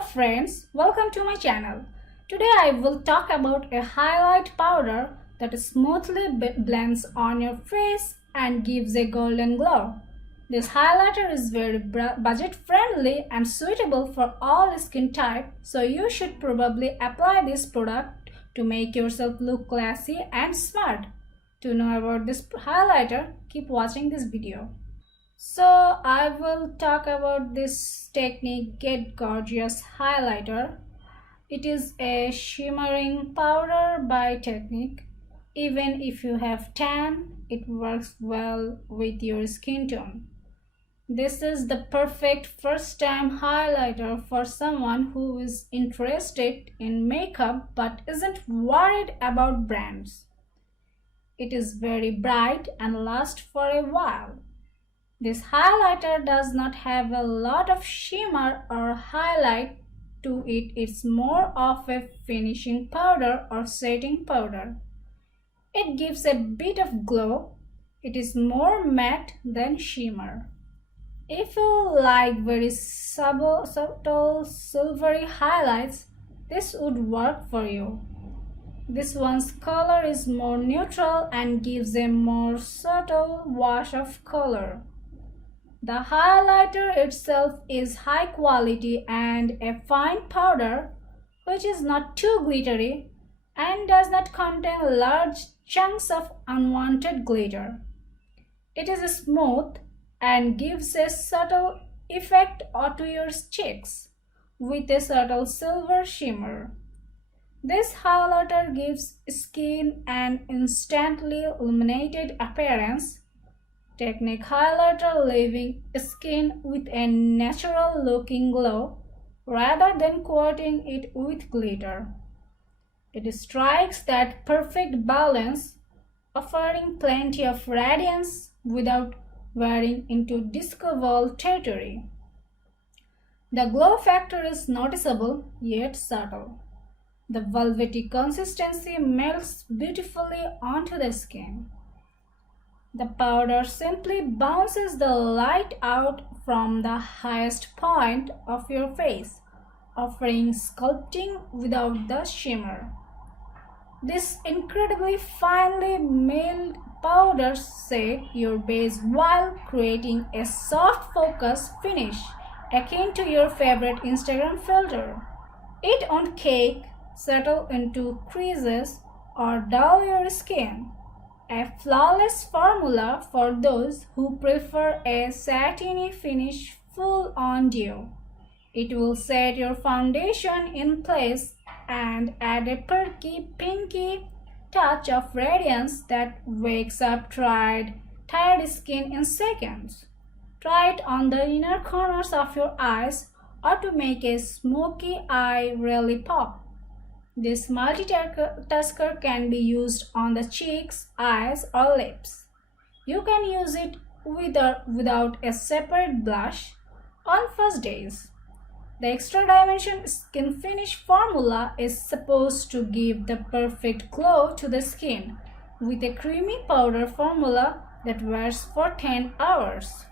Hello friends, welcome to my channel. Today I will talk about a highlight powder that smoothly blends on your face and gives a golden glow. This highlighter is very budget friendly and suitable for all skin types, so you should probably apply this product to make yourself look classy and smart. To know about this highlighter, keep watching this video. So I will talk about this Technic Get Gorgeous Highlighter. It is a shimmering powder by Technic. Even if you have tan, it works well with your skin tone. This is the perfect first-time highlighter for someone who is interested in makeup but isn't worried about brands. It is very bright and lasts for a while. This highlighter does not have a lot of shimmer or highlight to it. It's more of a finishing powder or setting powder. It gives a bit of glow. It is more matte than shimmer. If you like very subtle silvery highlights, this would work for you. This one's color is more neutral and gives a more subtle wash of color. The highlighter itself is high quality and a fine powder which is not too glittery and does not contain large chunks of unwanted glitter. It is smooth and gives a subtle effect to your cheeks with a subtle silver shimmer. This highlighter gives skin an instantly illuminated appearance. Technic highlighter leaving skin with a natural looking glow rather than coating it with glitter. It strikes that perfect balance, offering plenty of radiance without wearing into disco ball territory. The glow factor is noticeable yet subtle. The velvety consistency melts beautifully onto the skin. The powder simply bounces the light out from the highest point of your face, offering sculpting without the shimmer. This incredibly finely milled powder sets your base while creating a soft focus finish akin to your favorite Instagram filter. It won't cake, settle into creases, or dull your skin. A flawless formula for those who prefer a satiny finish full on dew. It will set your foundation in place and add a perky, pinky touch of radiance that wakes up tired skin in seconds. Try it on the inner corners of your eyes or to make a smoky eye really pop. This multitasker can be used on the cheeks, eyes, or lips. You can use it with or without a separate blush on first days. The extra dimension skin finish formula is supposed to give the perfect glow to the skin with a creamy powder formula that wears for 10 hours.